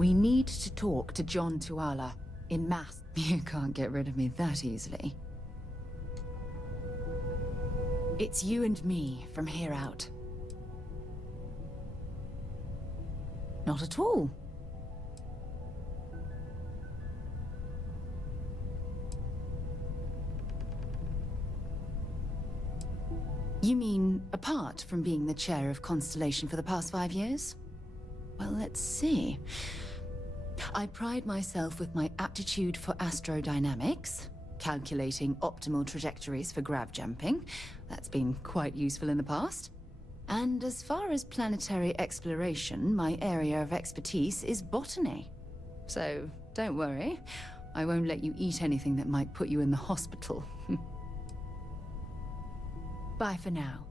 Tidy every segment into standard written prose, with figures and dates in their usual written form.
We need to talk to John Tuala in mass. You can't get rid of me that easily. It's you and me from here out. Not at all. You mean, apart from being the chair of Constellation for the past 5 years? Well, let's see. I pride myself with my aptitude for astrodynamics, calculating optimal trajectories for grav jumping. That's been quite useful in the past. And as far as planetary exploration, my area of expertise is botany. So, don't worry. I won't let you eat anything that might put you in the hospital. Bye for now.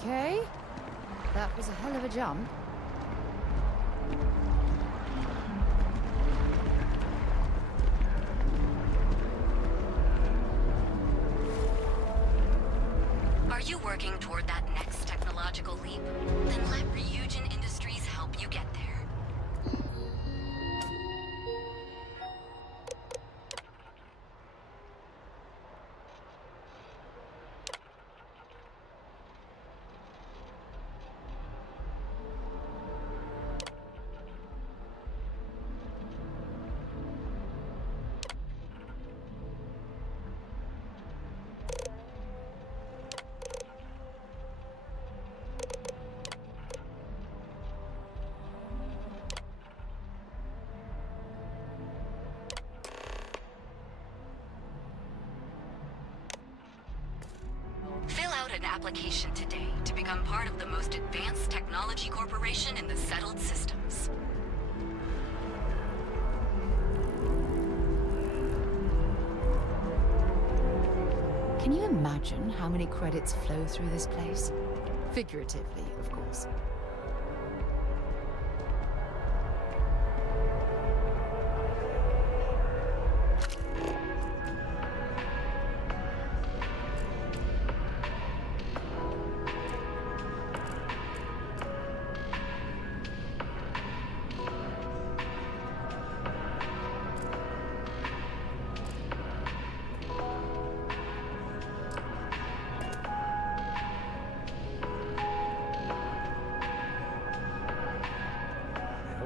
Okay. That was a hell of a jump. Are you working toward that next technological leap? Then let Ryujin Industries help you get there. Fill out an application today to become part of the most advanced technology corporation in the settled systems. Can you imagine how many credits flow through this place? Figuratively, of course.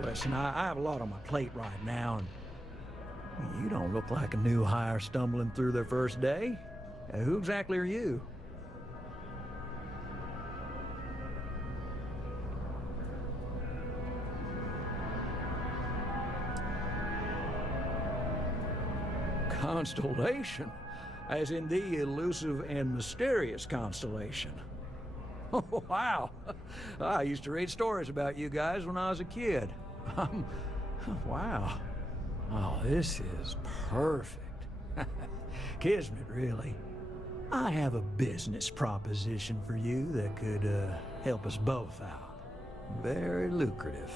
Listen, I have a lot on my plate right now, and you don't look like a new hire stumbling through their first day. Who exactly are you? Constellation, as in the elusive and mysterious constellation. Oh, wow. I used to read stories about you guys when I was a kid. Wow. Oh, this is perfect. Kismet, really. I have a business proposition for you that could help us both out. Very lucrative.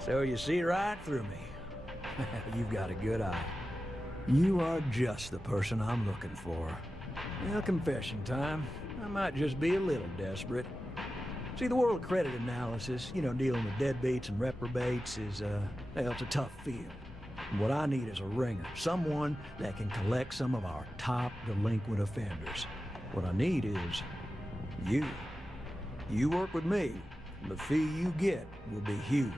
So you see right through me. You've got a good eye. You are just the person I'm looking for. Well, confession time. I might just be a little desperate. See, the world of credit analysis, dealing with deadbeats and reprobates is, well, it's a tough field. And what I need is a ringer, someone that can collect some of our top delinquent offenders. What I need is you. You work with me, and the fee you get will be huge.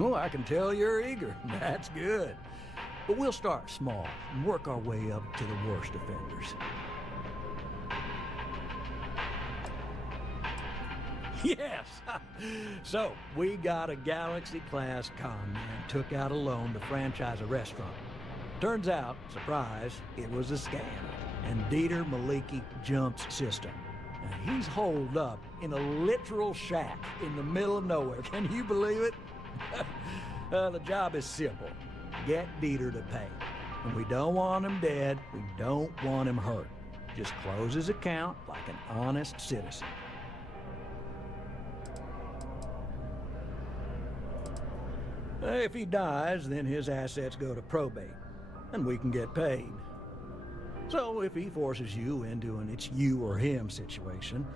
Oh, I can tell you're eager. That's good. But we'll start small and work our way up to the worst offenders. Yes! So, we got a Galaxy-class con man took out a loan to franchise a restaurant. Turns out, surprise, it was a scam. And Dieter Maliki jumps system. And he's holed up in a literal shack in the middle of nowhere. Can you believe it? The job is simple. Get Dieter to pay. And we don't want him dead, we don't want him hurt. Just close his account like an honest citizen. If he dies, then his assets go to probate, and we can get paid. So if he forces you into an it's you or him situation,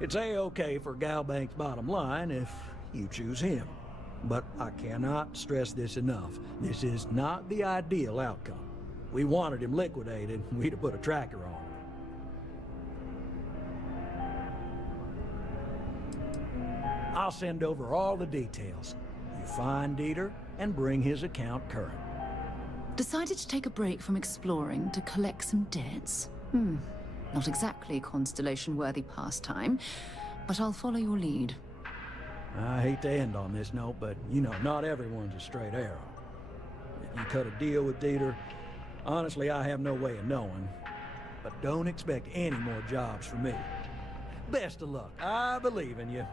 it's A-okay for Galbank's bottom line if you choose him. But I cannot stress this enough. This is not the ideal outcome. We wanted him liquidated, we'd have put a tracker on him. I'll send over all the details. You find Dieter and bring his account current. Decided to take a break from exploring to collect some debts? Not exactly Constellation-worthy pastime, but I'll follow your lead. I hate to end on this note, but, not everyone's a straight arrow. If you cut a deal with Dieter, honestly, I have no way of knowing. But don't expect any more jobs from me. Best of luck. I believe in you.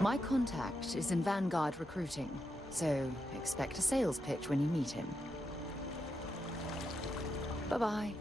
My contact is in Vanguard recruiting, so expect a sales pitch when you meet him. Bye-bye.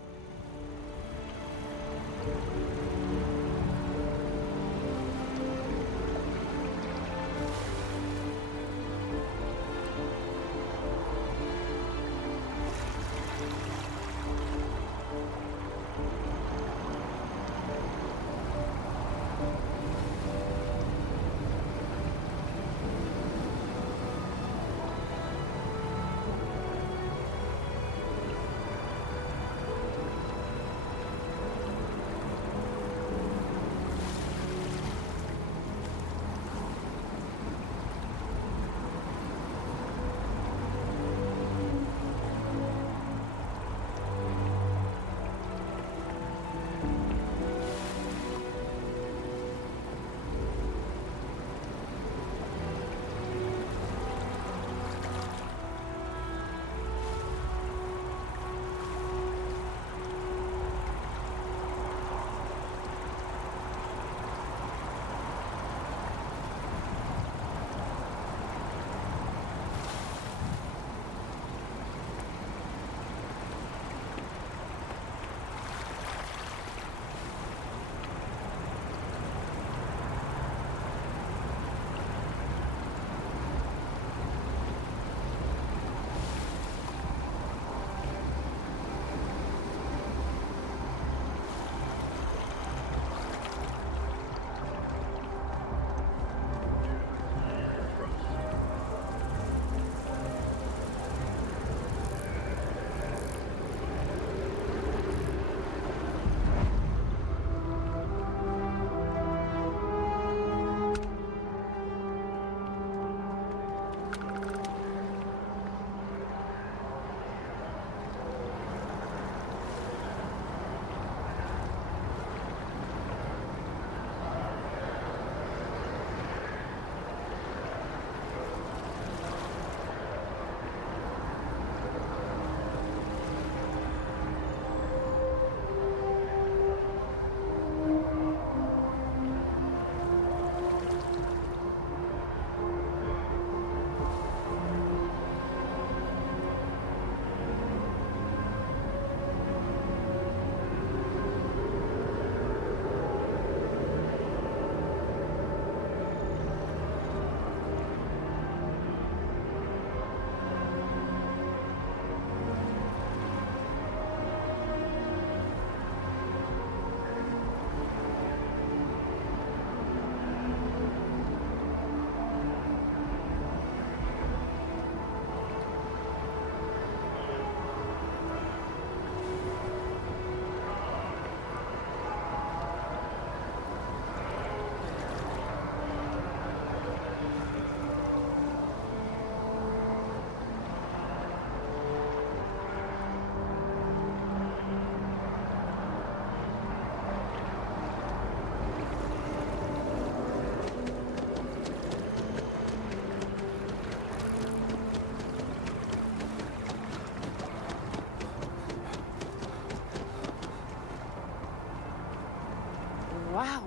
Wow,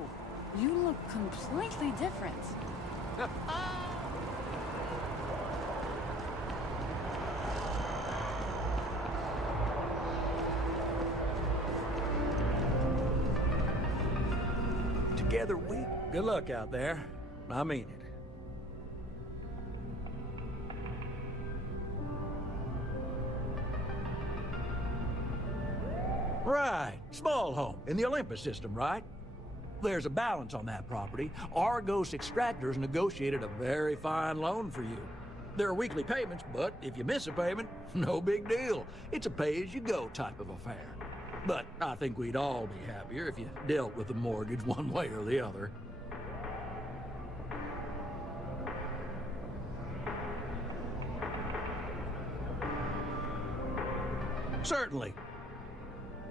you look completely different. Together we... Good luck out there. I mean it. Right. Small home in the Olympus system, right? There's a balance on that property. Argos Extractors negotiated a very fine loan for you. There are weekly payments, but if you miss a payment, no big deal. It's a pay-as-you-go type of affair. But I think we'd all be happier if you dealt with the mortgage one way or the other. Certainly.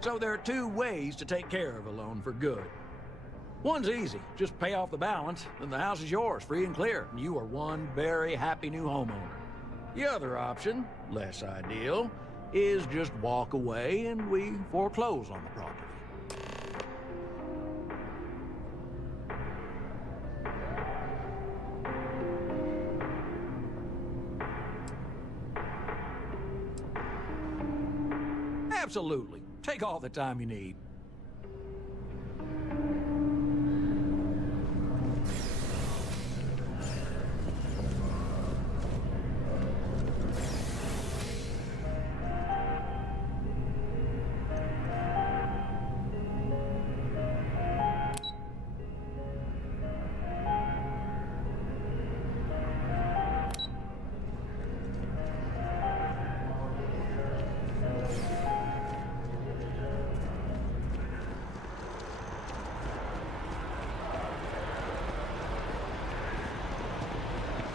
So there are two ways to take care of a loan for good. One's easy. Just pay off the balance, then the house is yours, free and clear, and you are one very happy new homeowner. The other option, less ideal, is just walk away and we foreclose on the property. Absolutely. Take all the time you need.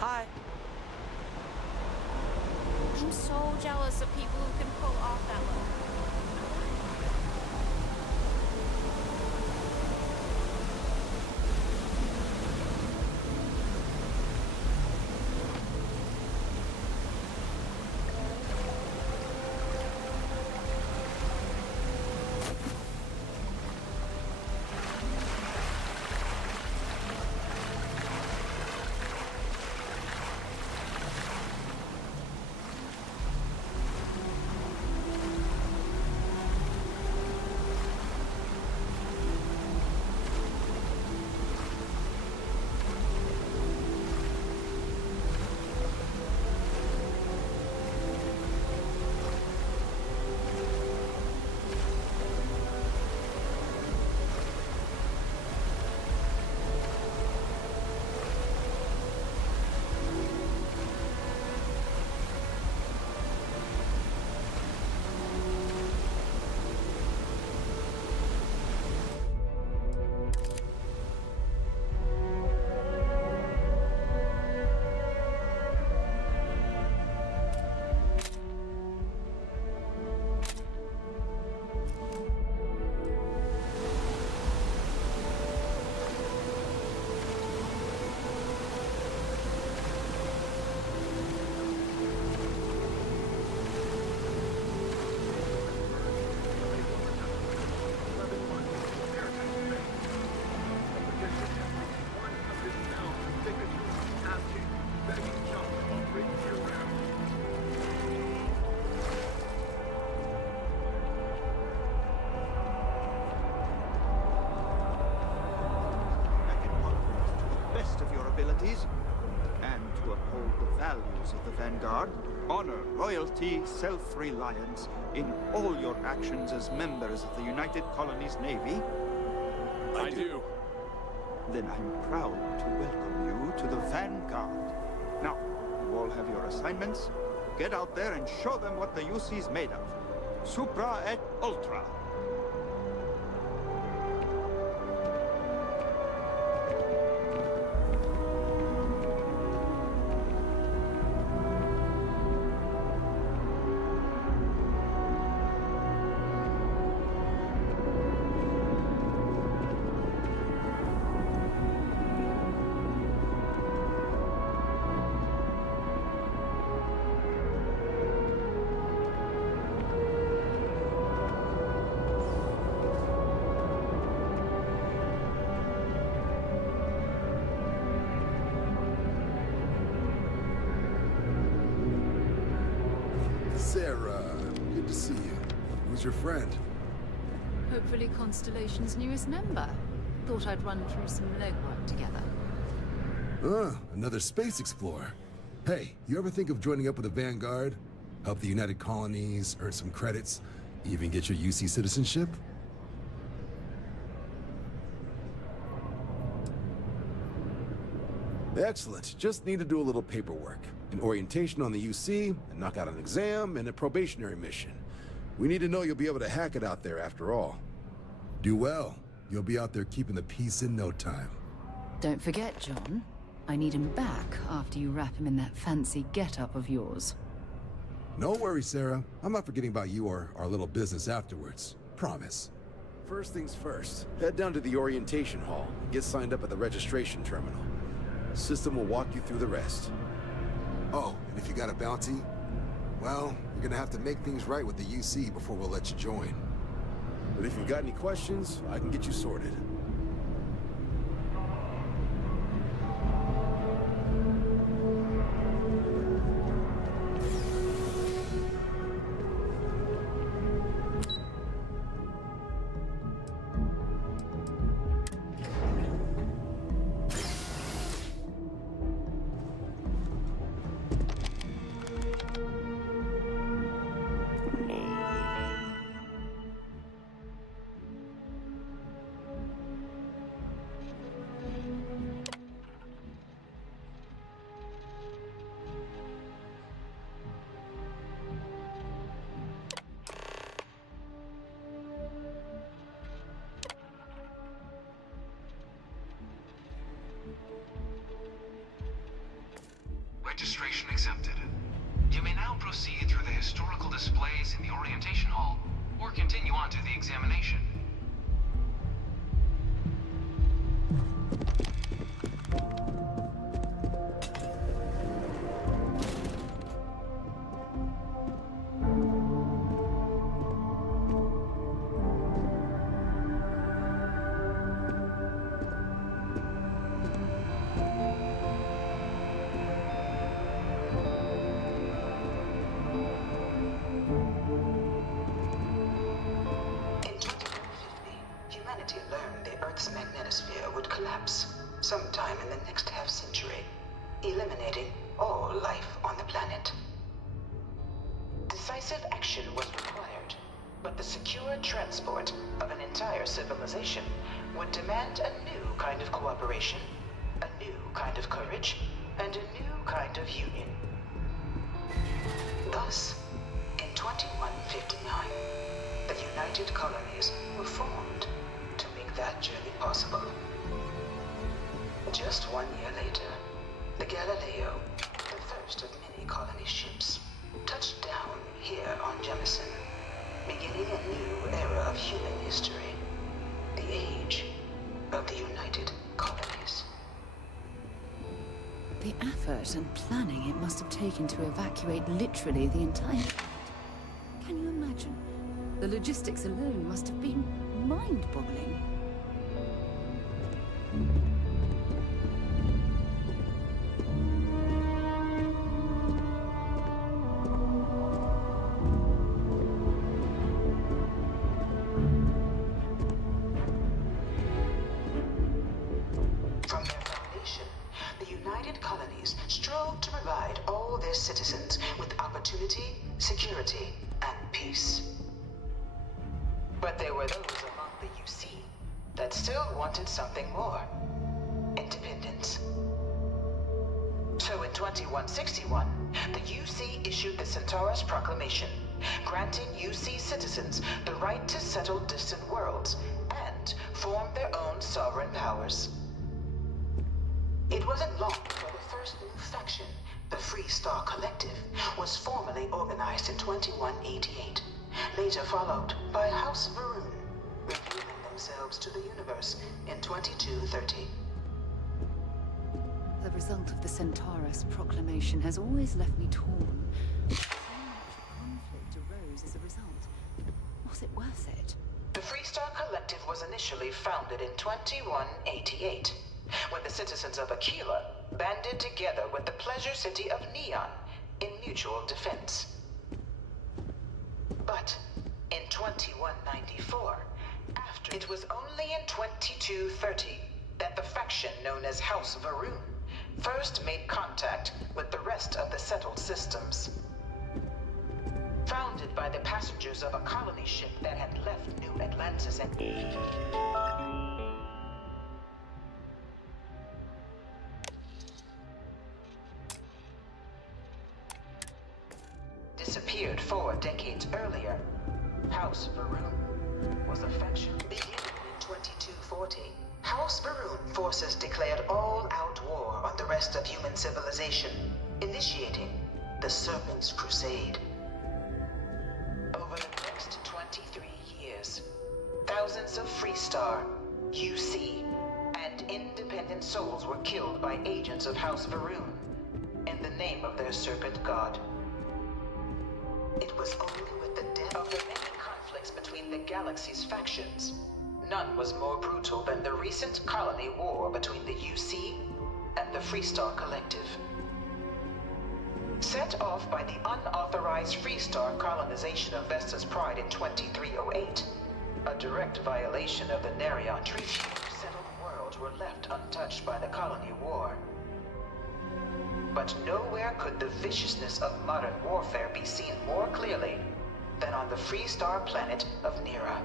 Hi. I'm so jealous of people who can pull off that look. And to uphold the values of the Vanguard, honor, loyalty, self-reliance in all your actions as members of the United Colonies Navy? I do. Then I'm proud to welcome you to the Vanguard. Now, you all have your assignments. Get out there and show them what the UC's made of. Supra et Ultra. Sarah, good to see you. Who's your friend? Hopefully Constellation's newest member. Thought I'd run through some legwork together. Another space explorer. Hey, you ever think of joining up with the Vanguard? Help the United Colonies, earn some credits, even get your UC citizenship? Excellent. Just need to do a little paperwork. An orientation on the UC, and knock out an exam, and a probationary mission. We need to know you'll be able to hack it out there after all. Do well. You'll be out there keeping the peace in no time. Don't forget, John. I need him back after you wrap him in that fancy get-up of yours. No worries, Sarah. I'm not forgetting about you or our little business afterwards. Promise. First things first, head down to the orientation hall and get signed up at the registration terminal. System will walk you through the rest. Oh, and if you got a bounty, well, you're gonna have to make things right with the UC before we'll let you join. But if you've got any questions, I can get you sorted. registration accepted. You may now proceed through the historical displays in the orientation hall, or continue on to the examination. Sometime in the next half-century, eliminating all life on the planet. Decisive action was required, but the secure transport of an entire civilization would demand a new kind of cooperation, a new kind of courage, and a new kind of union. Thus, in 2159, the United Colonies were formed to make that journey possible. Just 1 year later, the Galileo, the first of many colony ships, touched down here on Jemison, beginning a new era of human history, the age of the United Colonies. The effort and planning it must have taken to evacuate literally the entire... Can you imagine? The logistics alone must have been mind-boggling. From their foundation, the United Colonies strove to provide all their citizens with opportunity, security, and peace. But there were those among the UC that still wanted something more: independence. So in 2161, the UC issued the Centaurus Proclamation, granting UC citizens the right to settle distant worlds and form their own sovereign powers. It wasn't long before the first new faction, the Free Star Collective, was formally organized in 2188, later followed by House Varun, revealing themselves to the universe in 2230. The result of the Centaurus Proclamation has always left me torn. So much conflict arose as a result. Was it worth it? The Free Star Collective was initially founded in 2188, when the citizens of Aquila banded together with the pleasure city of Neon in mutual defense. But in 2194, after it was only in 2230 that the faction known as House Varun first made contact with the rest of the settled systems. Founded by the passengers of a colony ship that had left New Atlantis and disappeared 4 decades earlier, House Varun was a faction beginning in 2240. House Varun forces declared all-out war on the rest of human civilization, initiating the Serpent's Crusade. Over the next 23 years, thousands of Freestar, UC, and independent souls were killed by agents of House Varun in the name of their serpent god. It was only with the death of the many conflicts between the galaxy's factions, none was more brutal than the recent colony war between the UC and the Freestar Collective. Set off by the unauthorized Freestar colonization of Vesta's Pride in 2308, a direct violation of the Nerion Treaty, settled worlds were left untouched by the colony war. But nowhere could the viciousness of modern warfare be seen more clearly than on the Freestar planet of Nera.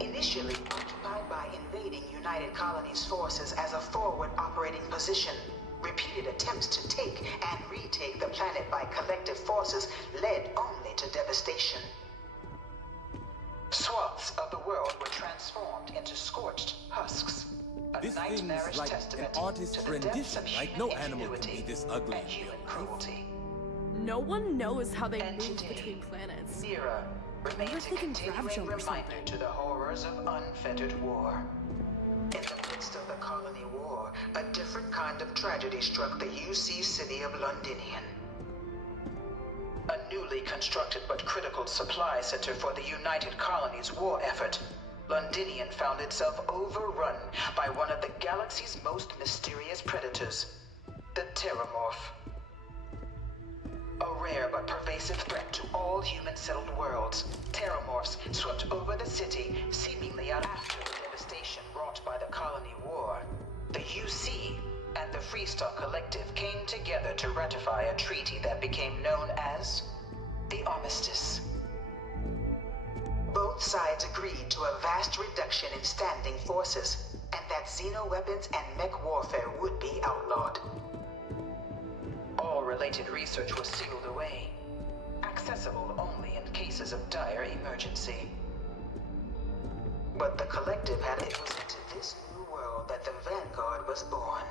Initially occupied by invading United Colonies forces as a forward operating position, repeated attempts to take and retake the planet by collective forces led only to devastation. Swaths of the world were transformed into scorched husks. This thing's nightmarish like an testament artist's to the depths rendition. of Like, human no animal can ingenuity be this ugly and in human real life. cruelty. No one knows how they And move today, between planets. Mira remains a they can continuing grab reminder something. to the horrors of unfettered war. In the midst of the colony war, a different kind of tragedy struck the UC city of Londinian. A newly constructed but critical supply center for the United Colonies' war effort, Londinian found itself overrun by one of the galaxy's most mysterious predators, the Terramorph. A rare but pervasive threat to all human-settled worlds, Terramorphs swept over the city, seemingly out after the devastation wrought by the colony war. The UC and the Freestock Collective came together to ratify a treaty that became known as the Armistice. Both sides agreed to a vast reduction in standing forces, and that xeno-weapons and mech warfare would be outlawed. All related research was sealed away, accessible only in cases of dire emergency. But the Collective had it was into this new world that the Vanguard was born.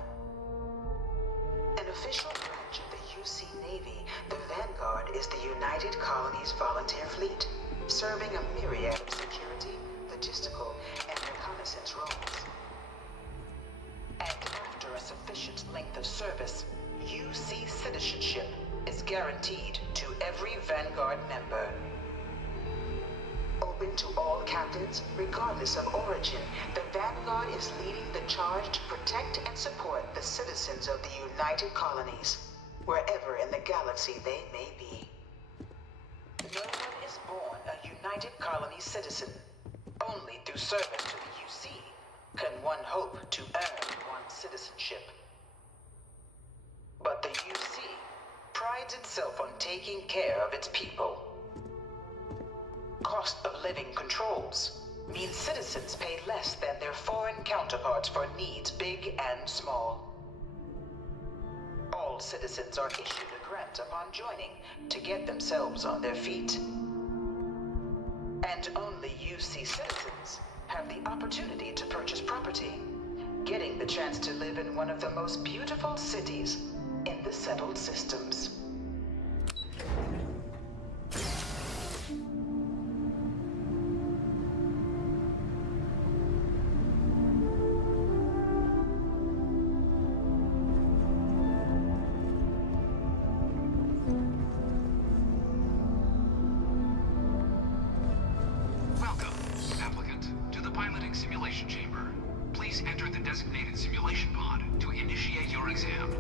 An official branch of the UC Navy, the Vanguard is the United Colonies Volunteer Fleet, serving a myriad of security, logistical, and reconnaissance roles. And after a sufficient length of service, UC citizenship is guaranteed to every Vanguard member. Open to all captains, regardless of origin, the Vanguard is leading the charge to protect and support the citizens of the United Colonies, wherever in the galaxy they may be. No one is born a United Colonies citizen. Only through service to the UC can one hope to earn one's citizenship. But the UC prides itself on taking care of its people. Cost of living controls mean citizens pay less than their foreign counterparts for needs big and small. All citizens are issued a grant upon joining to get themselves on their feet. And only UC citizens have the opportunity to purchase property, getting the chance to live in one of the most beautiful cities in the settled systems. Welcome, applicant, to the piloting simulation chamber. Please enter the designated simulation pod to initiate your exam.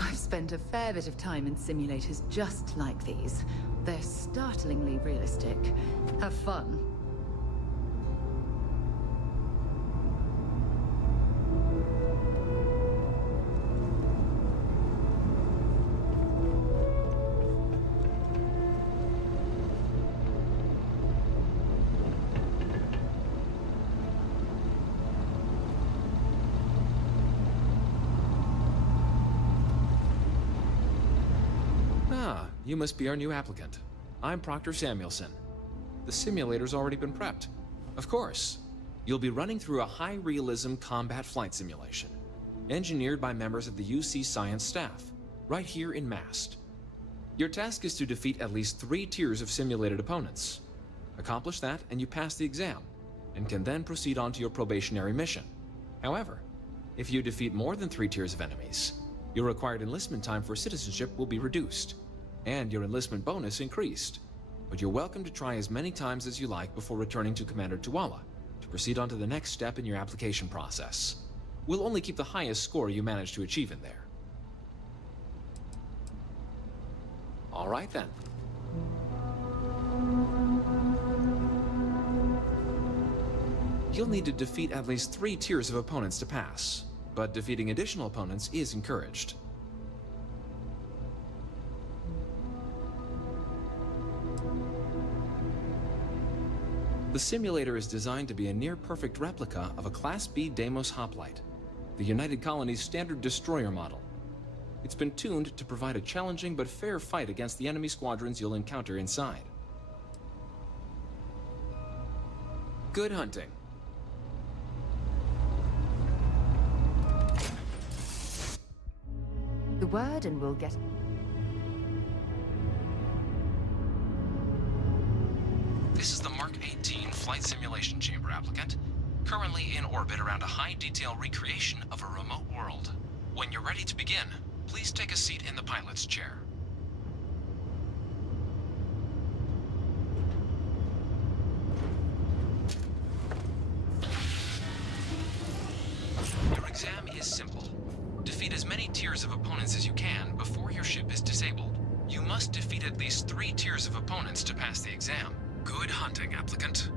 I've spent a fair bit of time in simulators just like these. They're startlingly realistic. Have fun. You must be our new applicant. I'm Proctor Samuelson. The simulator's already been prepped. Of course. You'll be running through a high-realism combat flight simulation, engineered by members of the UC science staff, right here in Mast. Your task is to defeat at least 3 tiers of simulated opponents. Accomplish that, and you pass the exam, and can then proceed on to your probationary mission. However, if you defeat more than 3 tiers of enemies, your required enlistment time for citizenship will be reduced, and your enlistment bonus increased. But you're welcome to try as many times as you like before returning to Commander Tuala to proceed on to the next step in your application process. We'll only keep the highest score you manage to achieve in there. All right then. You'll need to defeat at least 3 tiers of opponents to pass, but defeating additional opponents is encouraged. The simulator is designed to be a near-perfect replica of a Class B Deimos hoplite, the United Colony's standard destroyer model. It's been tuned to provide a challenging but fair fight against the enemy squadrons you'll encounter inside. Good hunting. word and we'll get... This is the Mark 18 Flight Simulation Chamber applicant, currently in orbit around a high-detail recreation of a remote world. When you're ready to begin, please take a seat in the pilot's chair. Your exam is simple. Defeat as many tiers of opponents as you can before your ship is disabled. You must defeat at least 3 tiers of opponents to pass the exam. Good hunting, applicant.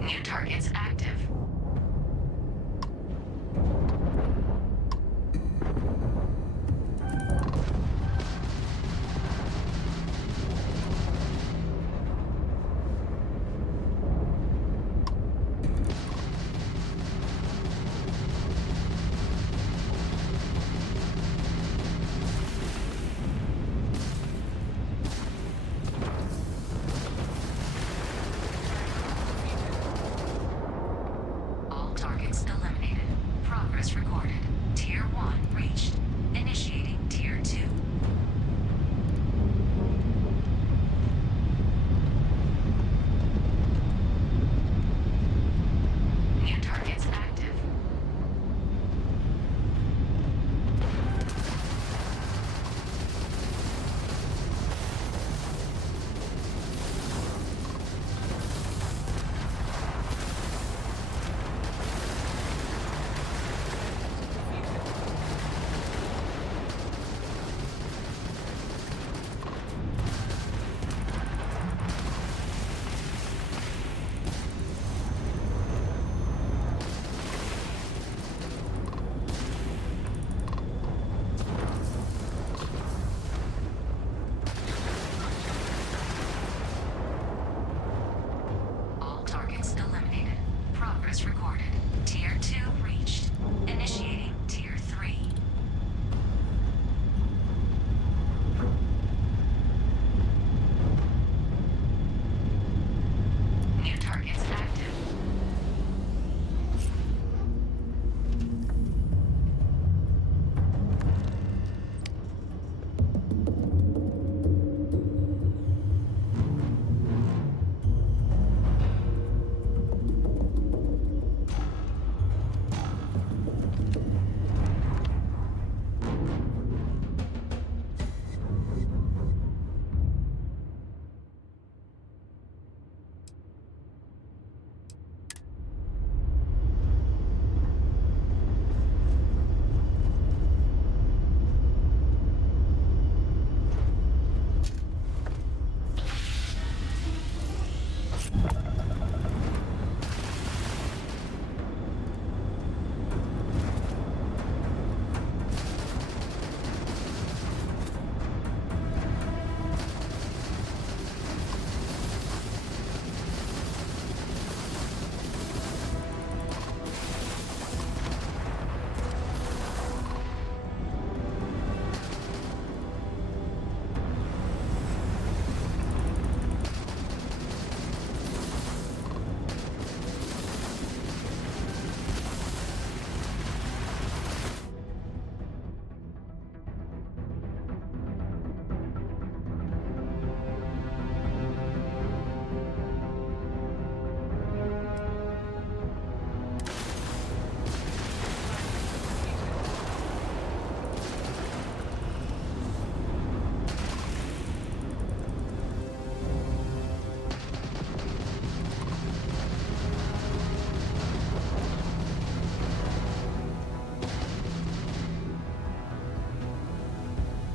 New targets active. All targets eliminated. Progress recorded. Tier 1 reached. Initiating Tier 2. New targets active. All targets eliminated. Progress recorded. Tier 2 reached. Initiating Tier 3. New targets active.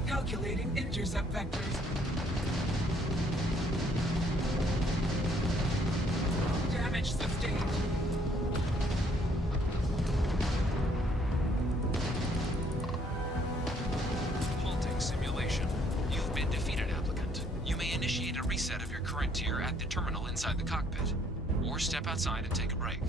Calculating intercept vectors. Damage sustained. Halting simulation. You've been defeated, applicant. You may initiate a reset of your current tier at the terminal inside the cockpit, or step outside and take a break.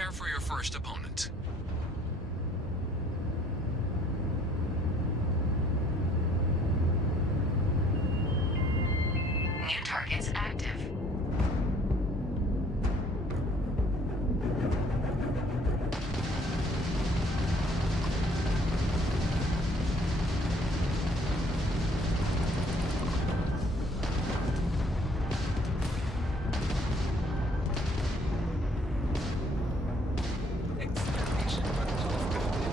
Prepare for your first opponent. New targets active. Extermination protocols active.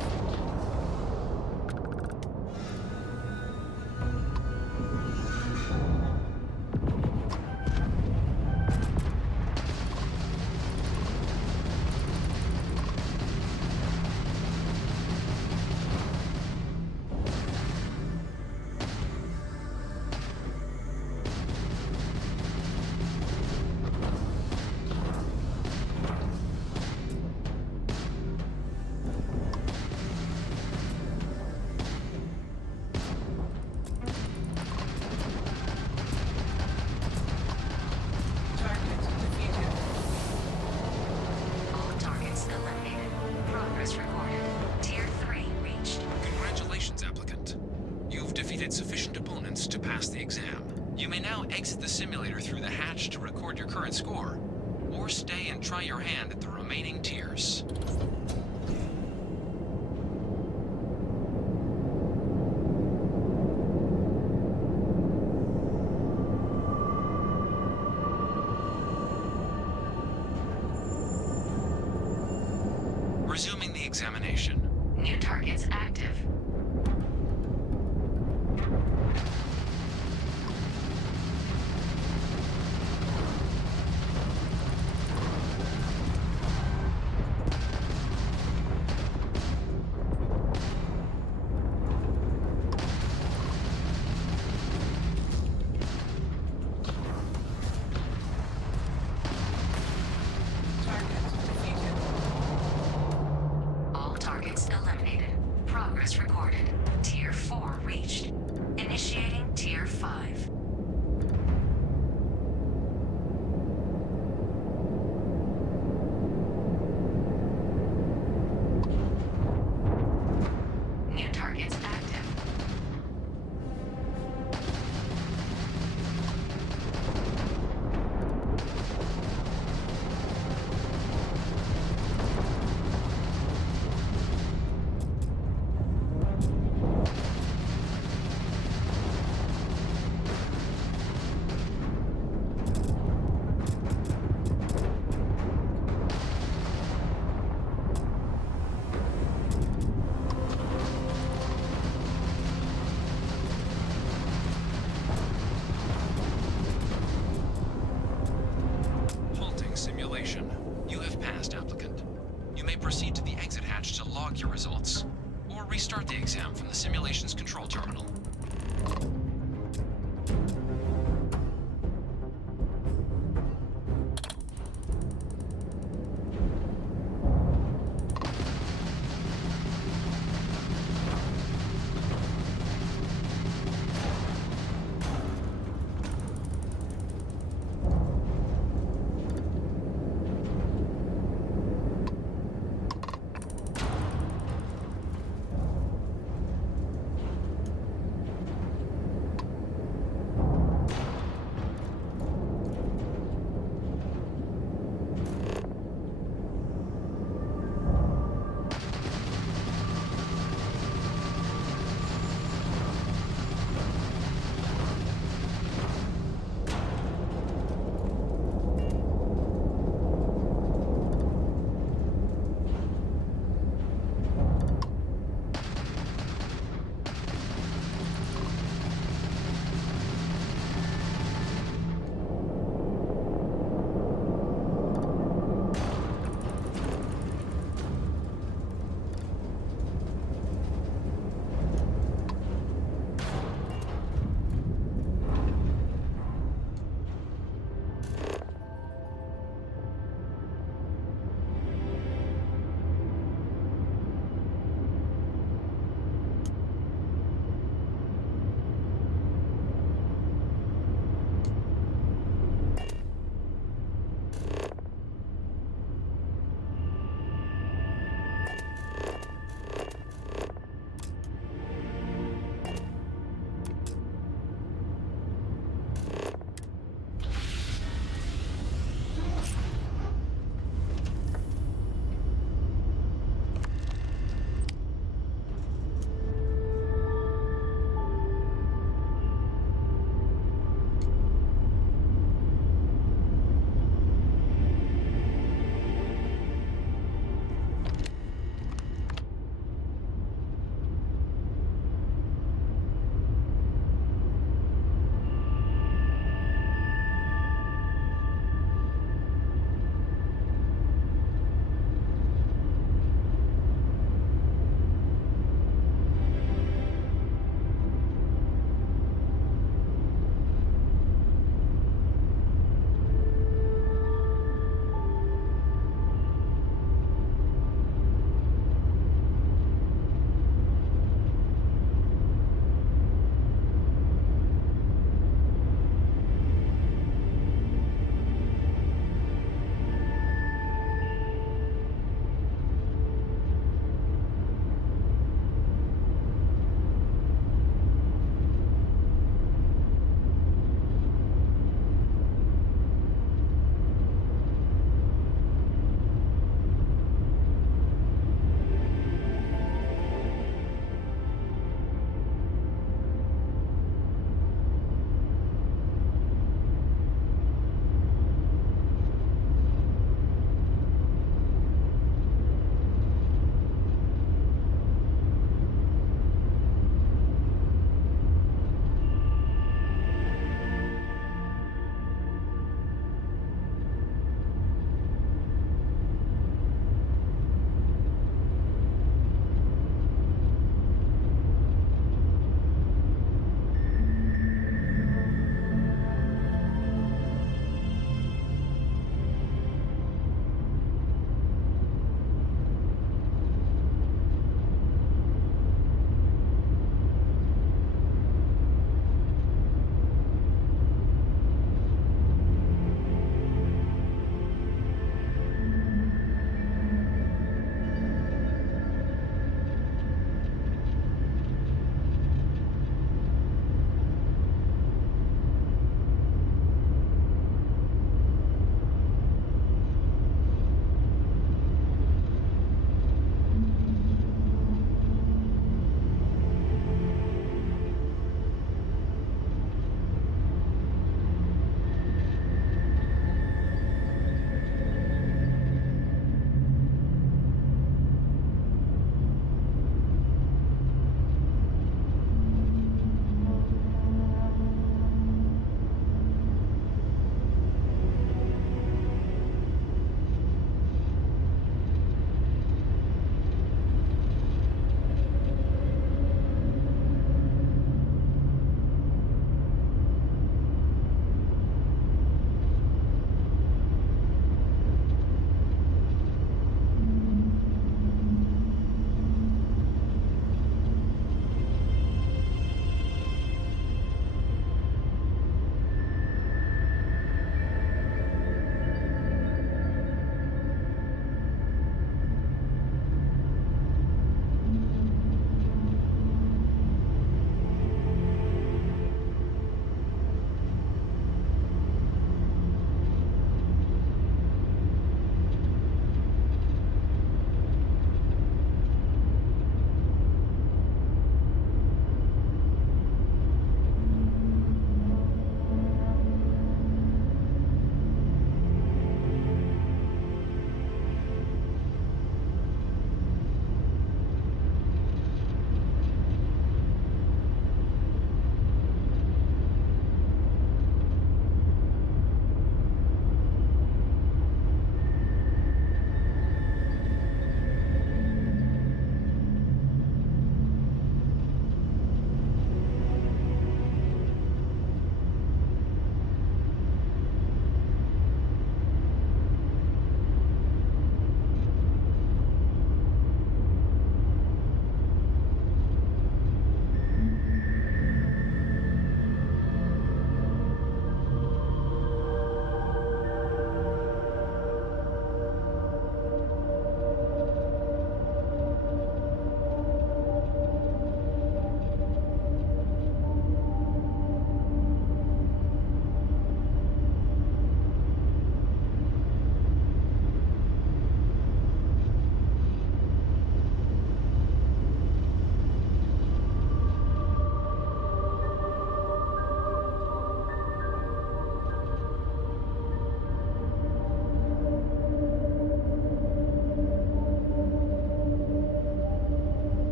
Target defeated. All targets eliminated. Progress recorded. Tier 3 reached. Congratulations, applicant. You've defeated sufficient opponents to pass the exam. You may now exit the simulator through the hatch to record your current score, or stay and try your hand at the remaining tiers. Resuming the examination. New targets active. Target defeated. All targets eliminated. Progress recorded. Tier 4 reached. Initiating Tier 5. New targets active. Halting simulation. You have passed, applicant. You may proceed to the exit hatch to log your results, or restart the exam from the simulation's control terminal.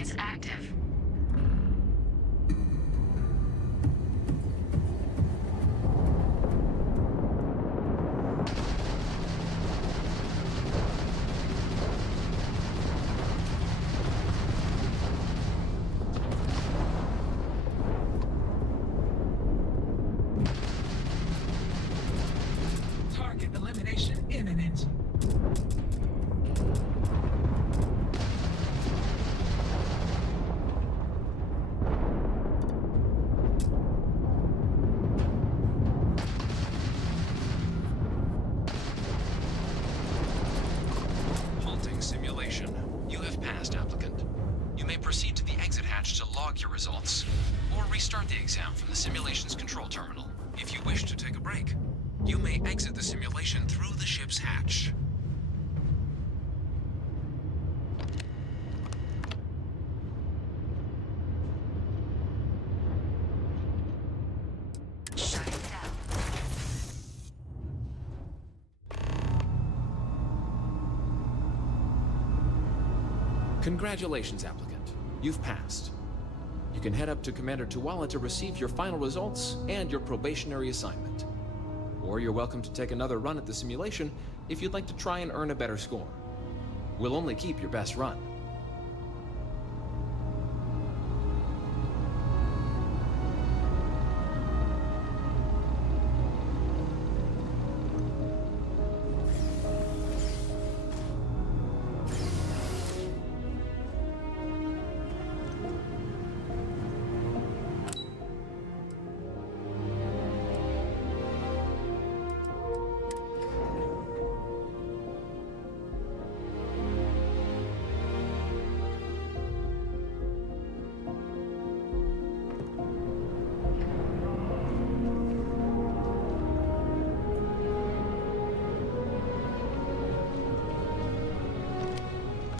It's active. Target elimination imminent. Halting simulation. You have passed, applicant. You may proceed to the exit hatch to log your results, or restart the exam from the simulation's control terminal. If you wish to take a break, you may exit the simulation through the ship's hatch. Shutting down. Congratulations, applicant. You've passed. You can head up to Commander Tuwala to receive your final results and your probationary assignment. Or you're welcome to take another run at the simulation if you'd like to try and earn a better score. We'll only keep your best run.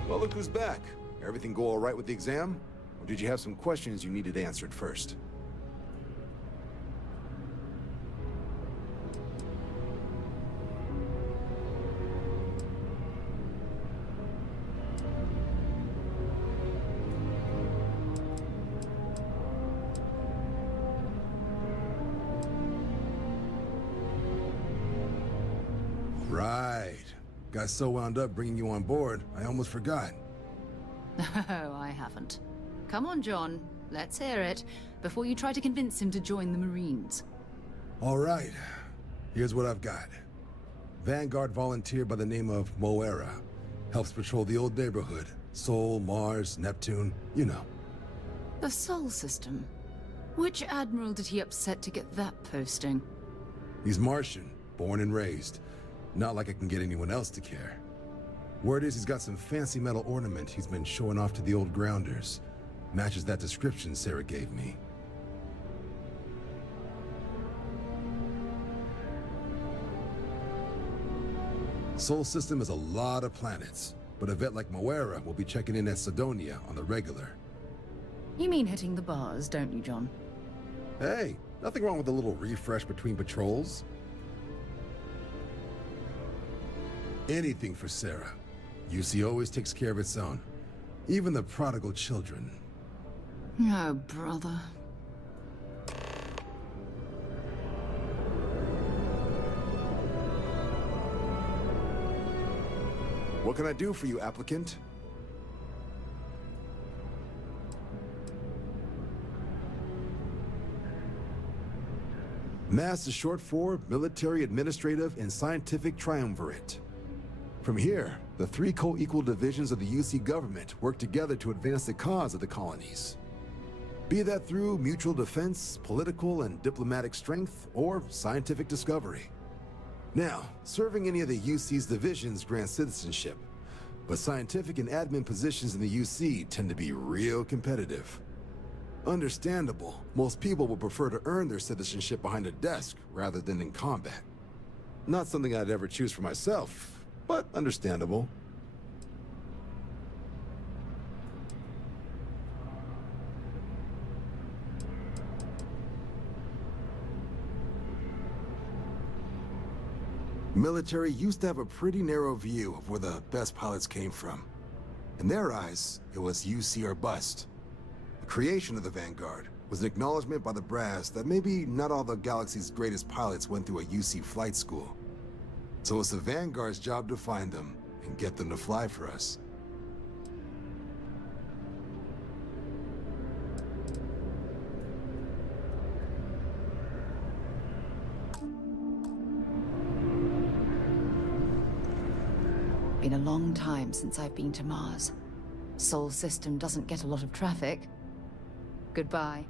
Well, look who's back. Everything go all right with the exam? Or did you have some questions you needed answered first? Right. Got so wound up bringing you on board, I almost forgot. Oh, I haven't. Come on, John. Let's hear it, before you try to convince him to join the Marines. All right. Here's what I've got. Vanguard volunteer by the name of Moera. Helps patrol the old neighborhood. Sol, Mars, Neptune, you know. The Sol system. Which admiral did he upset to get that posting? He's Martian, born and raised. Not like I can get anyone else to care. Word is he's got some fancy metal ornament he's been showing off to the old grounders. Matches that description Sarah gave me. Sol system is a lot of planets, but a vet like Moera will be checking in at Sidonia on the regular. You mean hitting the bars, don't you, John? Hey, nothing wrong with a little refresh between patrols. Anything for Sarah. UC always takes care of its own. Even the prodigal children. Oh, brother. What can I do for you, applicant? MASS is short for Military, Administrative, and Scientific Triumvirate. From here, the three co-equal divisions of the UC government work together to advance the cause of the colonies. Be that through mutual defense, political and diplomatic strength, or scientific discovery. Now, serving any of the UC's divisions grants citizenship, but scientific and admin positions in the UC tend to be real competitive. Understandable, most people would prefer to earn their citizenship behind a desk rather than in combat. Not something I'd ever choose for myself, but understandable. Military used to have a pretty narrow view of where the best pilots came from. In their eyes, it was UC or bust. The creation of the Vanguard was an acknowledgement by the brass that maybe not all the galaxy's greatest pilots went through a UC flight school. So it's the Vanguard's job to find them and get them to fly for us. Been a long time since I've been to Mars. Sol system doesn't get a lot of traffic. Goodbye.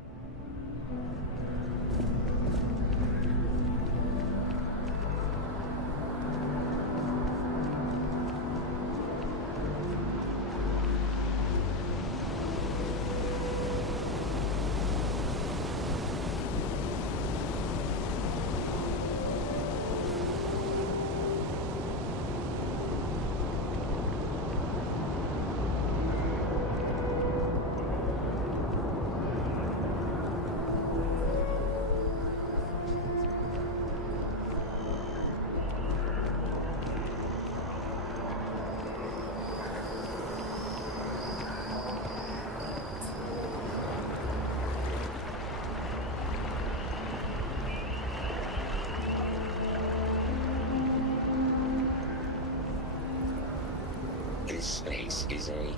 This space is a...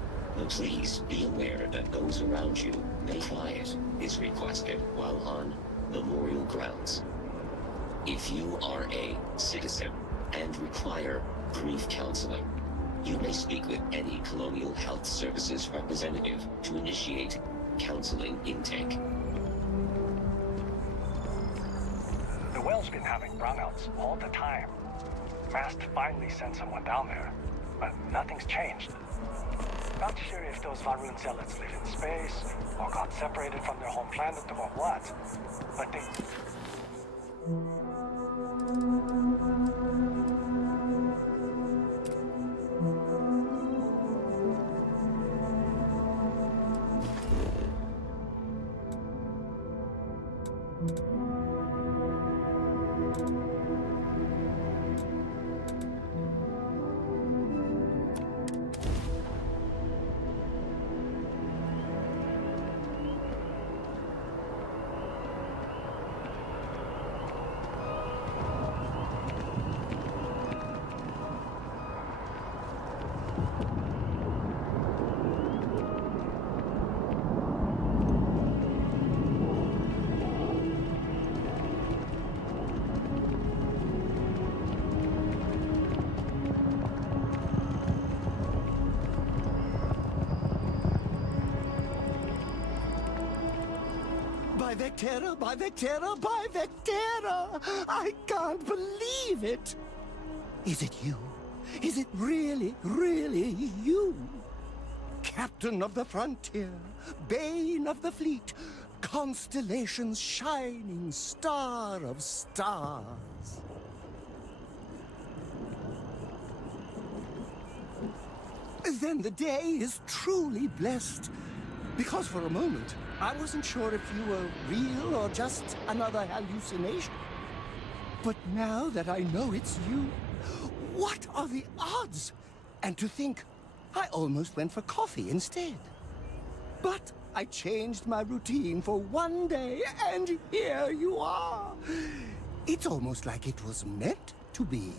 Please be aware that those around you, be quiet, is requested while on memorial grounds. If you are a citizen and require grief counseling, you may speak with any Colonial Health Services representative to initiate counseling intake. The well's been having brownouts all the time. Mast finally sent someone down there, but nothing's changed. Not sure if those Varun zealots live in space, or got separated from their home planet, or what, but they... By Vectera! I can't believe it! Is it you? Is it really, really you? Captain of the frontier, bane of the fleet, constellation's shining star of stars. Then the day is truly blessed. Because for a moment, I wasn't sure if you were real or just another hallucination. But now that I know it's you, what are the odds? And to think, I almost went for coffee instead. But I changed my routine for one day, and here you are. It's almost like it was meant to be.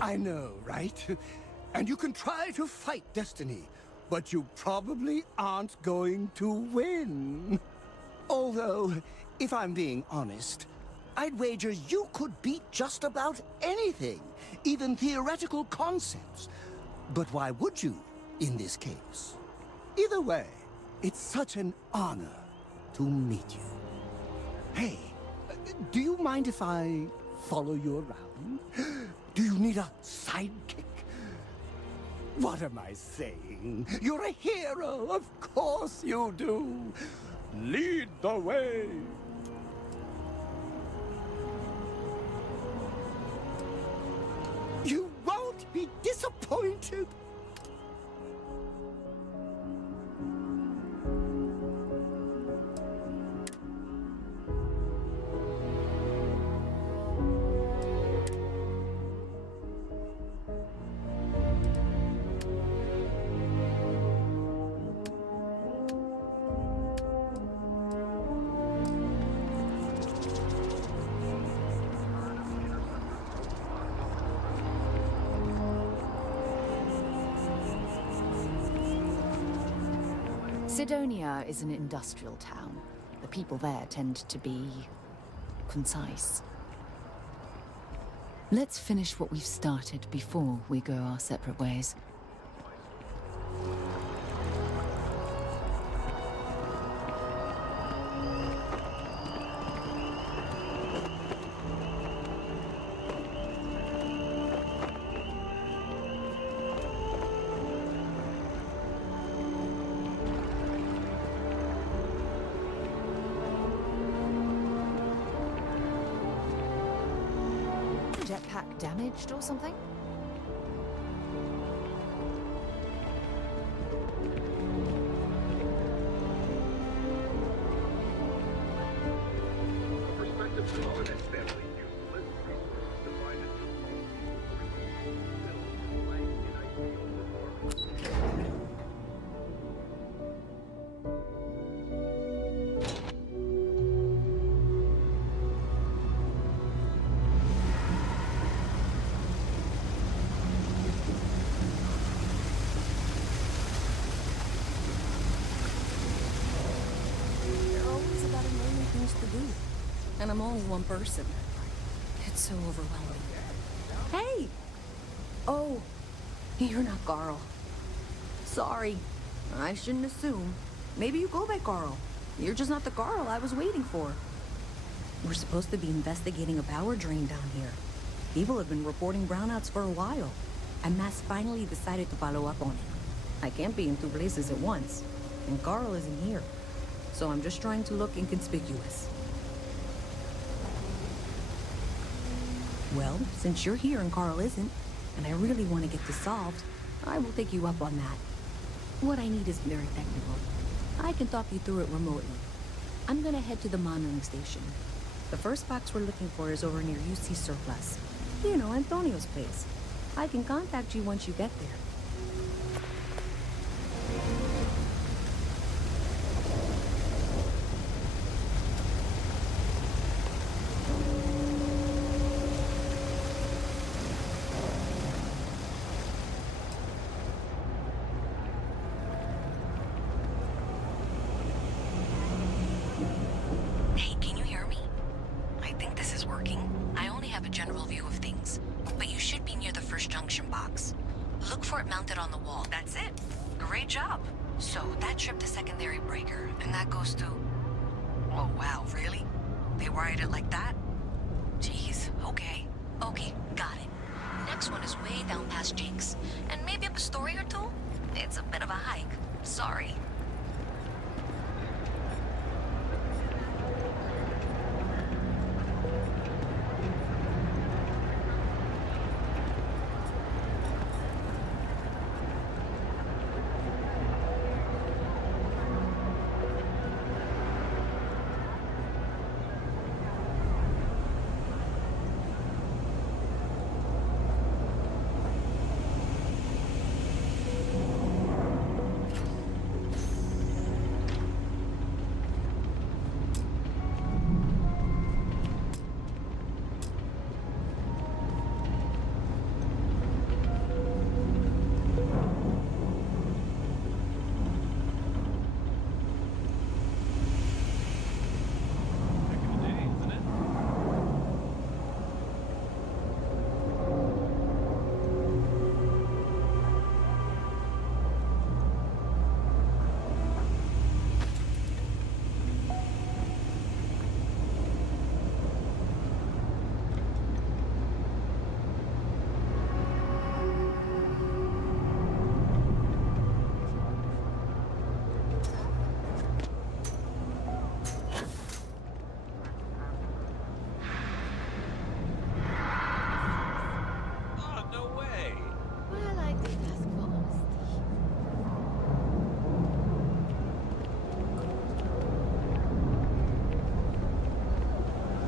I know, right? And you can try to fight destiny, but you probably aren't going to win. Although, if I'm being honest, I'd wager you could beat just about anything, even theoretical concepts. But why would you, in this case? Either way, it's such an honor to meet you. Hey, do you mind if I follow you around? Do you need a sidekick? What am I saying? You're a hero, of course you do. Lead the way. You won't be disappointed. Sidonia is an industrial town. The people there tend to be concise. Let's finish what we've started before we go our separate ways. Jetpack damaged or something? And I'm only one person. It's so overwhelming. Hey! Oh, you're not Carl. Sorry. I shouldn't assume. Maybe you go by Carl. You're just not the Carl I was waiting for. We're supposed to be investigating a power drain down here. People have been reporting brownouts for a while. And Mass finally decided to follow up on it. I can't be in two places at once. And Carl isn't here. So I'm just trying to look inconspicuous. Well, since you're here and Carl isn't, and I really want to get this solved, I will take you up on that. What I need is very technical. I can talk you through it remotely. I'm gonna head to the monitoring station. The first box we're looking for is over near UC Surplus. You know, Antonio's place. I can contact you once you get there.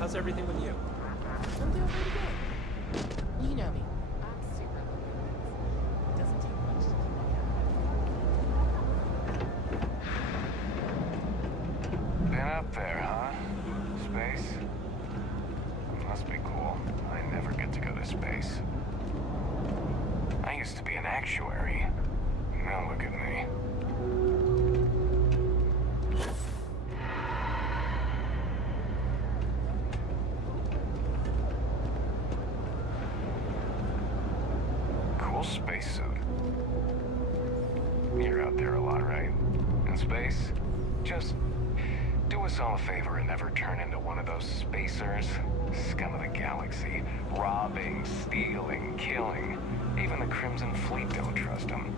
How's everything with you? I'm doing pretty good. You know me. I'm super low. It doesn't take much to keep me happy. Been up there, huh? Space? Must be cool. I never get to go to space. I used to be an actuary. Now look at me. in space. Just do us all a favor and never turn into one of those spacers. Scum of the galaxy. Robbing, stealing, killing. Even the Crimson Fleet don't trust them.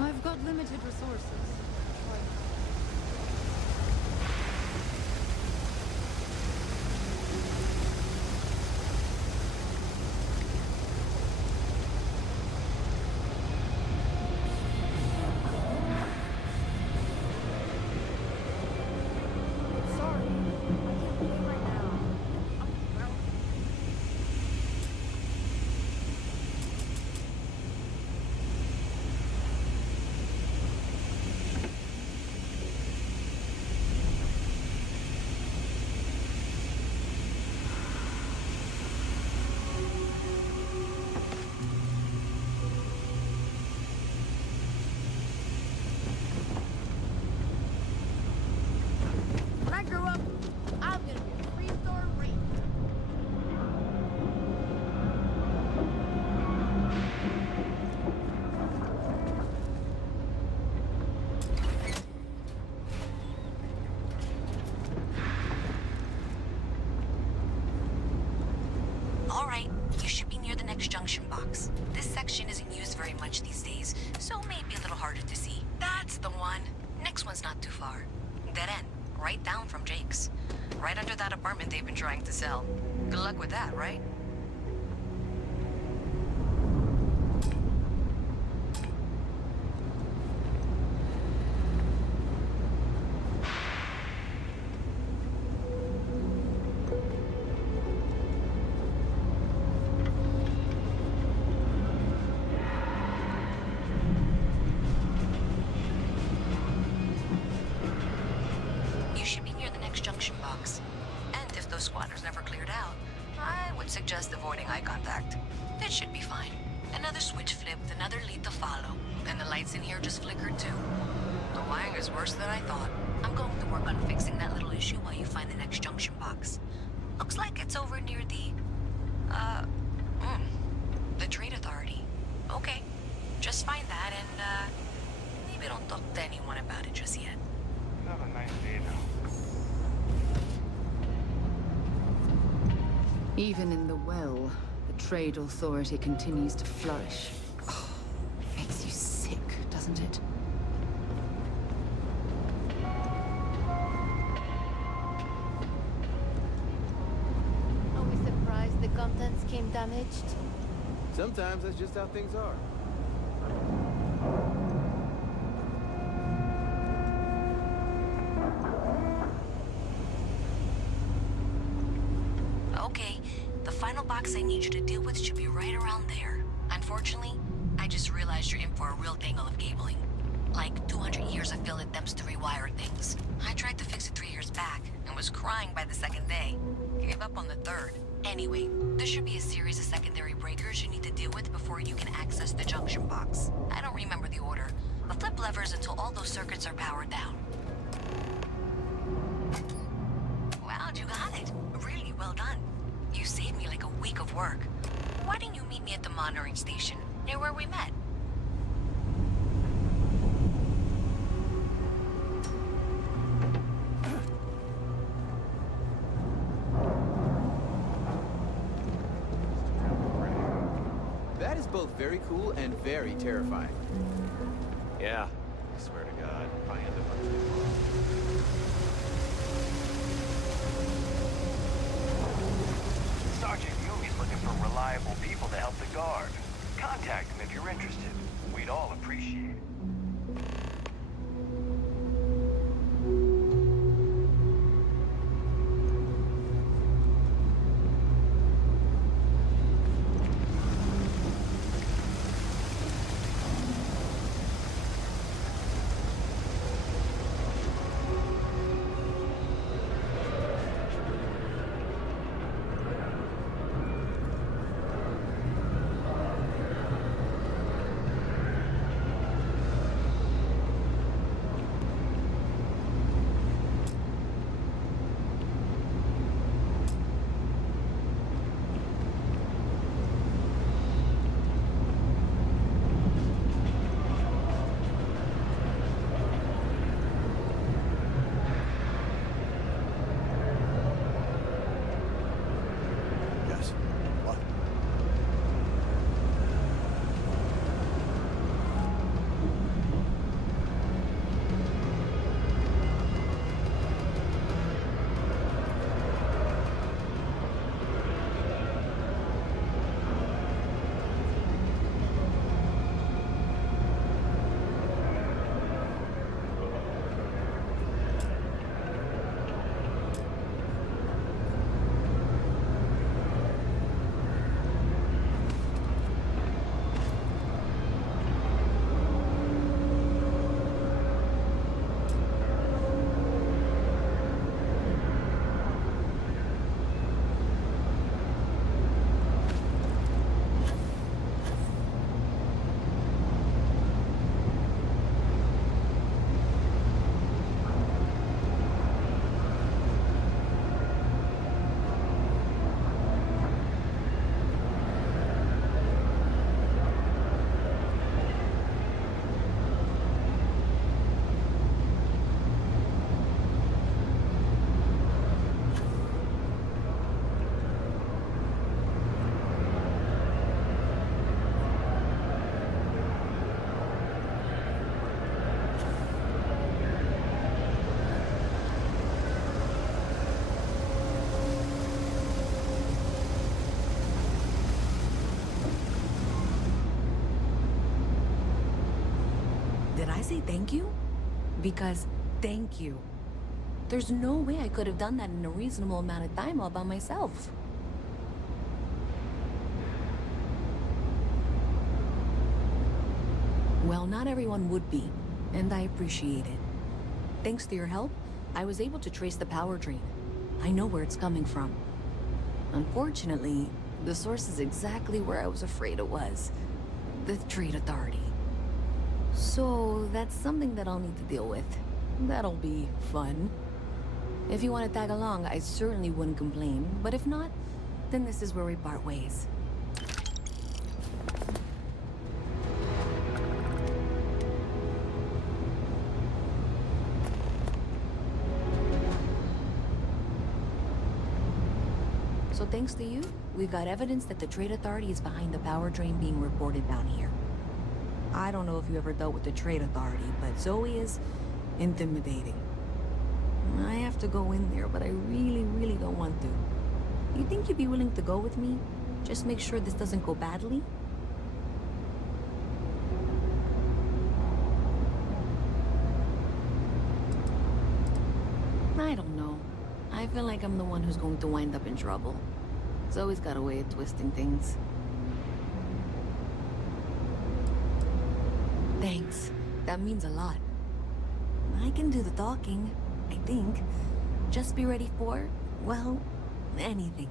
I've got limited resources. Sorry. I can't believe right now. When I grow up, I'm gonna be a three-star ranger. All right, you should be near the next junction box. This section isn't used very much these days, so maybe a little harder to see. That's the one. Next one's not too far. Dead end, right down from Jake's. Right under that apartment they've been trying to sell. Good luck with that, right? You should be near the next junction box. And if those squatters never cleared out, I would suggest avoiding eye contact. It should be fine. Another switch flipped, another lead to follow. And the lights in here just flickered too. The wiring is worse than I thought. I'm going to work on fixing that little issue while you find the next junction box. Looks like it's over near the Trade Authority. Okay, just find that and, maybe don't talk to anyone about it just yet. Have a nice day now. Even in the well, the Trade Authority continues to flourish. Oh, makes you sick, doesn't it? Are we surprised the contents came damaged? Sometimes that's just how things are. Okay, the final box I need you to deal with should be right around there. Unfortunately, I just realized you're in for a real tangle of cabling. Like 200 years of field attempts to rewire things. I tried to fix it 3 years back and was crying by the second day. Gave up on the third. Anyway, there should be a series of secondary breakers you need to deal with before you can access the junction box. I don't remember the order, but flip levers until all those circuits are powered down. Wow, you got it. Really well done. You saved me like a week of work. Why didn't you meet me at the monitoring station, near where we met? That is both very cool and very terrifying. Yeah, I swear to God, if I end up on Sergeant Yumi's looking for reliable people to help the guard. Contact him if you're interested. We'd all appreciate it. I say thank you? Because thank you. There's no way I could have done that in a reasonable amount of time all by myself. Well, not everyone would be, and I appreciate it. Thanks to your help, I was able to trace the power drain. I know where it's coming from. Unfortunately, the source is exactly where I was afraid it was. The Trade Authority. So, that's something that I'll need to deal with. That'll be fun. If you want to tag along, I certainly wouldn't complain. But if not, then this is where we part ways. So thanks to you, we've got evidence that the Trade Authority is behind the power drain being reported down here. I don't know if you ever dealt with the Trade Authority, but Zoe is intimidating. I have to go in there, but I really don't want to. You think you'd be willing to go with me? Just make sure this doesn't go badly? I don't know. I feel like I'm the one who's going to wind up in trouble. Zoe's got a way of twisting things. Thanks. That means a lot. I can do the talking, I think. Just be ready for, well, anything.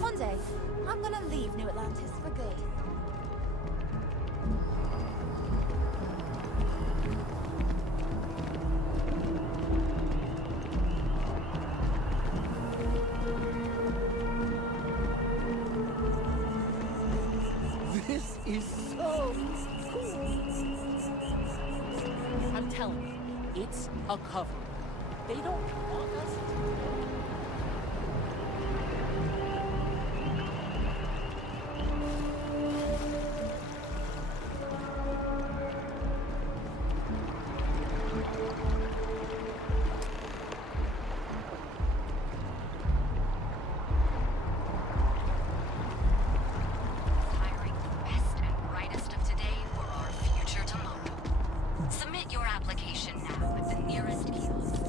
One day, I'm gonna leave New Atlantis for good. This is so cool. I'm telling you, it's a cover. They don't want us to. Hiring the best and brightest of today for our future tomorrow. Submit your application now at the nearest kiosk.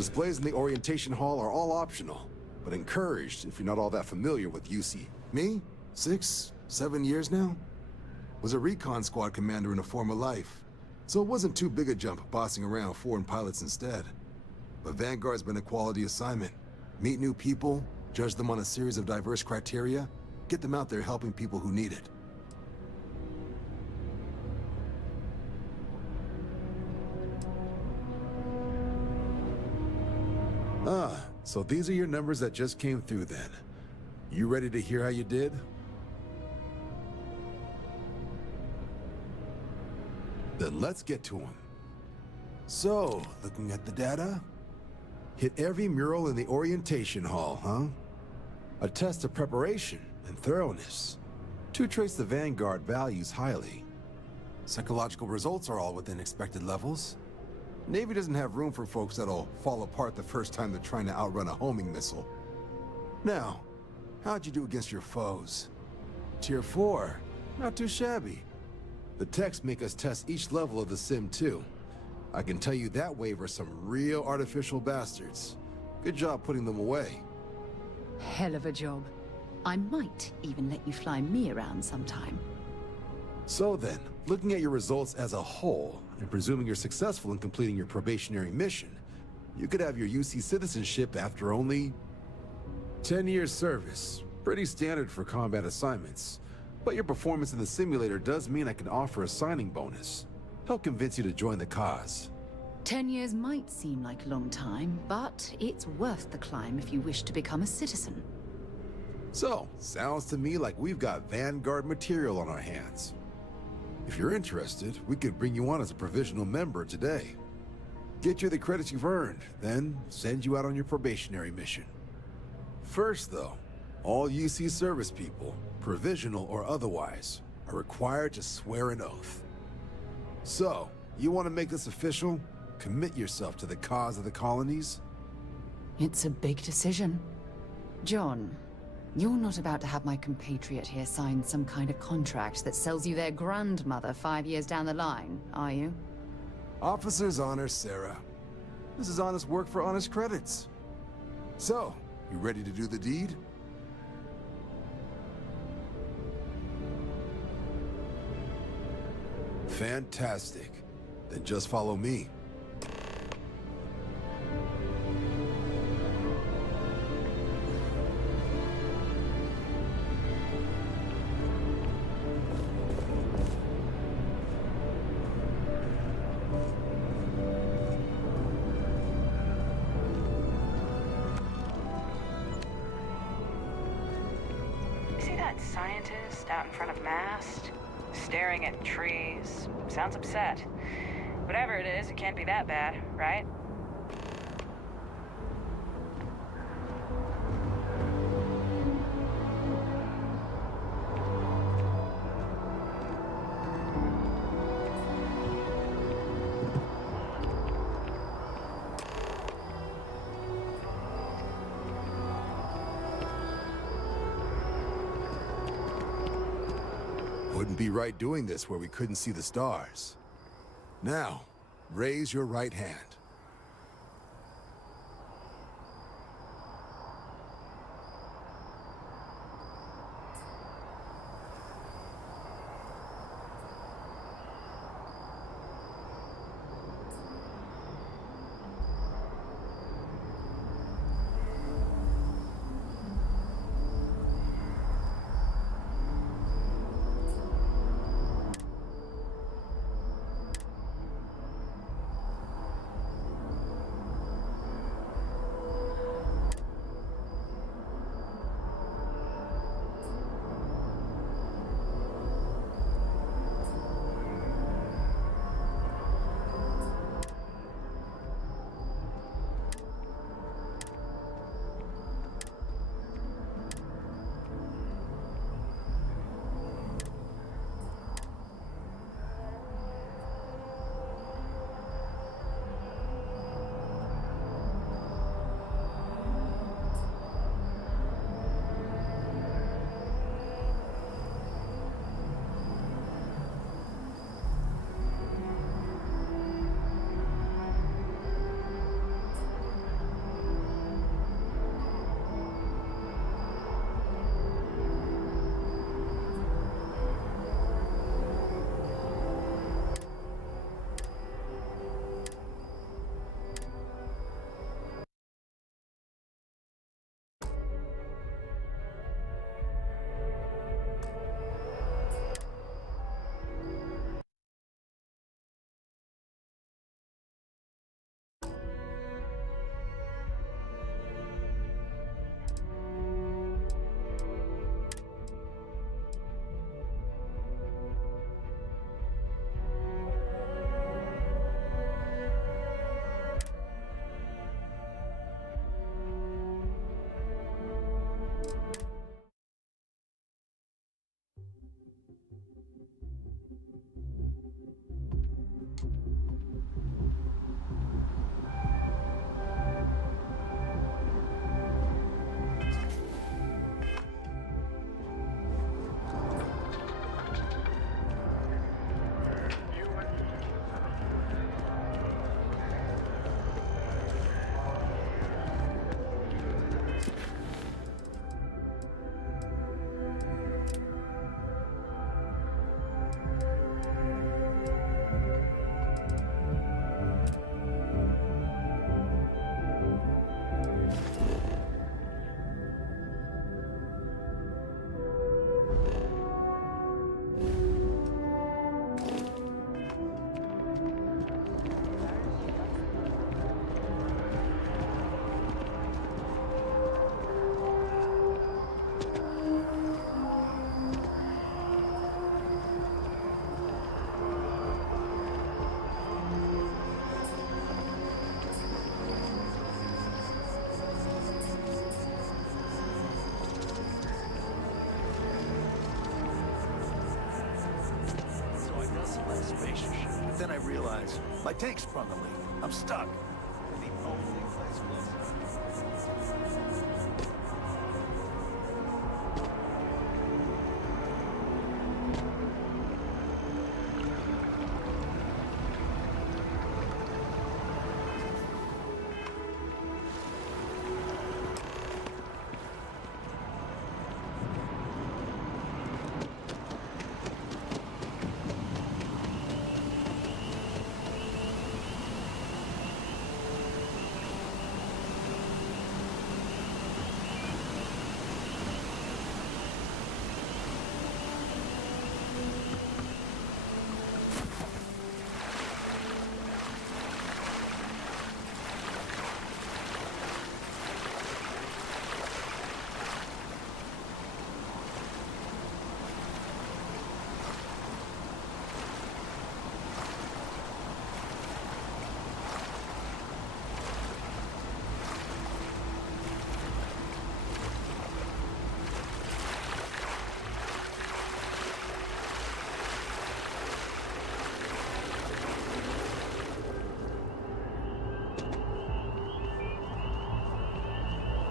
displays in the orientation hall are all optional, but encouraged if you're not all that familiar with UC. Me? 6, 7 years now? Was a recon squad commander in a former life, so it wasn't too big a jump bossing around foreign pilots instead. But Vanguard's been a quality assignment. Meet new people, judge them on a series of diverse criteria, get them out there helping people who need it. Ah, so these are your numbers that just came through then. You ready to hear how you did? Then let's get to them. So, looking at the data, hit every mural in the orientation hall, huh? A test of preparation and thoroughness. 2 traits the Vanguard values highly. Psychological results are all within expected levels. Navy doesn't have room for folks that'll fall apart the first time they're trying to outrun a homing missile. Now, how'd you do against your foes? Tier 4, not too shabby. The techs make us test each level of the sim too. I can tell you that wave are some real artificial bastards. Good job putting them away. Hell of a job. I might even let you fly me around sometime. So then, looking at your results as a whole, and presuming you're successful in completing your probationary mission, you could have your UC citizenship after only 10 years service. Pretty standard for combat assignments. But your performance in the simulator does mean I can offer a signing bonus. Help convince you to join the cause. 10 years might seem like a long time, but it's worth the climb if you wish to become a citizen. So, sounds to me like we've got Vanguard material on our hands. If you're interested, we could bring you on as a provisional member today. Get you the credits you've earned, then send you out on your probationary mission. First though, all UC service people, provisional or otherwise, are required to swear an oath. So, you want to make this official? Commit yourself to the cause of the colonies? It's a big decision. John, you're not about to have my compatriot here sign some kind of contract that sells you their grandmother 5 years down the line, are you? Officer's honor, Sarah. This is honest work for honest credits. So, you ready to do the deed? Fantastic. Then just follow me. See that scientist out in front of mast? Staring at trees. Sounds upset. Whatever it is, it can't be that bad, right? Wouldn't be right doing this where we couldn't see the stars. Now, raise your right hand. less spacious ship. Then I realized my tank sprung a leak. I'm stuck. The only place close.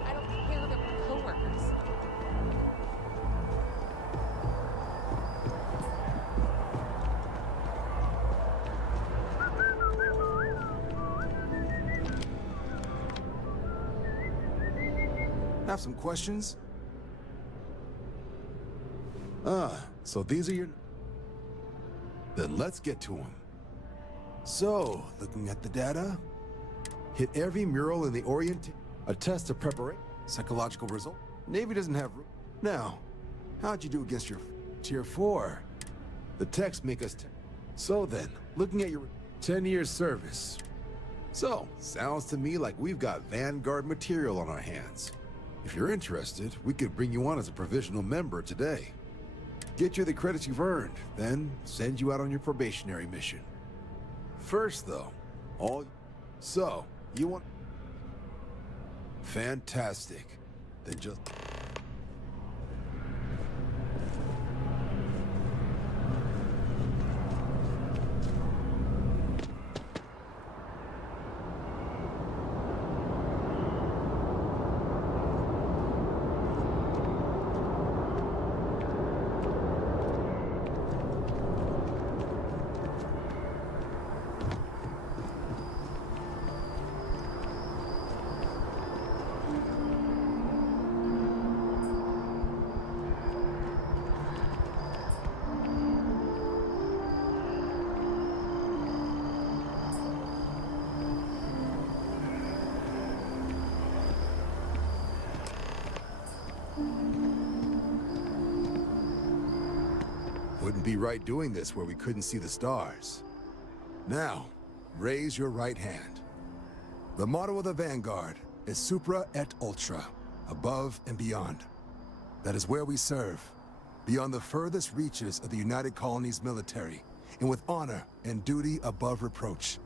I don't care that we're coworkers. Have some questions? So these are your... Then let's get to them. So, looking at the data, hit every mural in the Orient, a test of preparation, psychological result. Navy doesn't have room. Now, how'd you do against your Tier 4? The techs make us... So then, looking at your 10 years service. So, sounds to me like we've got Vanguard material on our hands. If you're interested, we could bring you on as a provisional member today. Get you the credits you've earned, then send you out on your probationary mission. First, though, So, you want... Fantastic. Then just... Wouldn't be right doing this where we couldn't see the stars. Now, raise your right hand. The motto of the Vanguard is Supra et Ultra, above and beyond. That is where we serve, beyond the furthest reaches of the United Colonies military, and with honor and duty above reproach.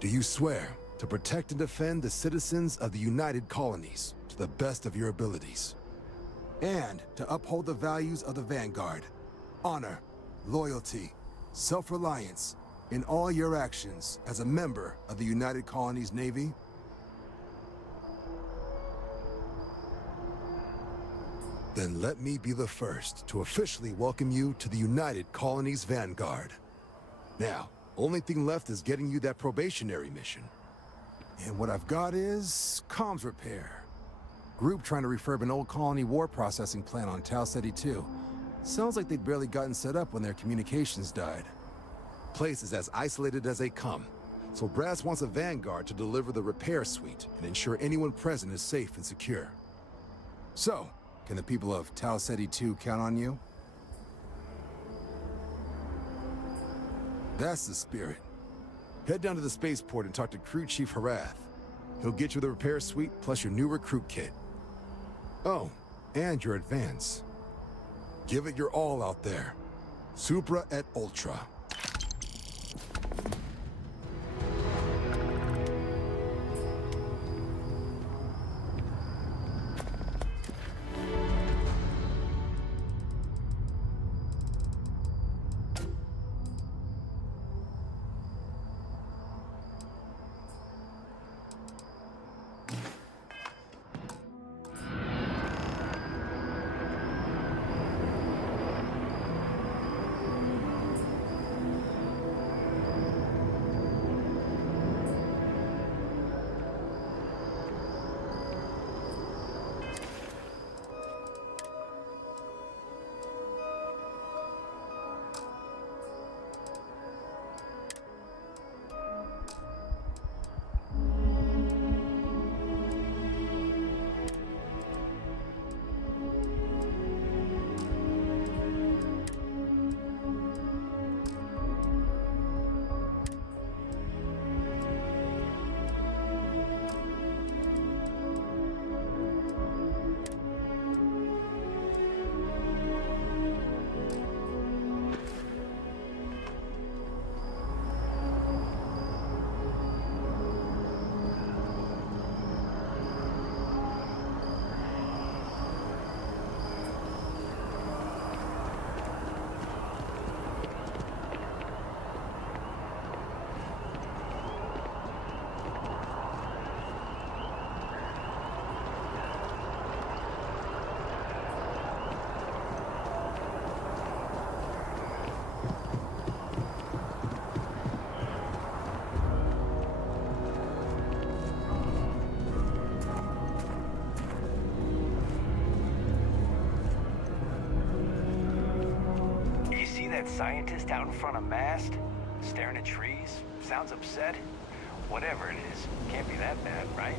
Do you swear to protect and defend the citizens of the United Colonies to the best of your abilities? And to uphold the values of the Vanguard, honor, loyalty, self-reliance, in all your actions as a member of the United Colonies Navy? Then let me be the first to officially welcome you to the United Colonies Vanguard. Now, only thing left is getting you that probationary mission. And what I've got is comms repair. Group trying to refurb an old colony war processing plant on Tau Ceti 2. Sounds like they'd barely gotten set up when their communications died. Place is as isolated as they come, so Brass wants a Vanguard to deliver the repair suite and ensure anyone present is safe and secure. So, can the people of Tau Ceti 2 count on you? That's the spirit. Head down to the spaceport and talk to Crew Chief Harath. He'll get you the repair suite plus your new recruit kit. Oh, and your advance. Give it your all out there. Supra et Ultra. Scientist out in front of mast, staring at trees, sounds upset. Whatever it is, can't be that bad, right?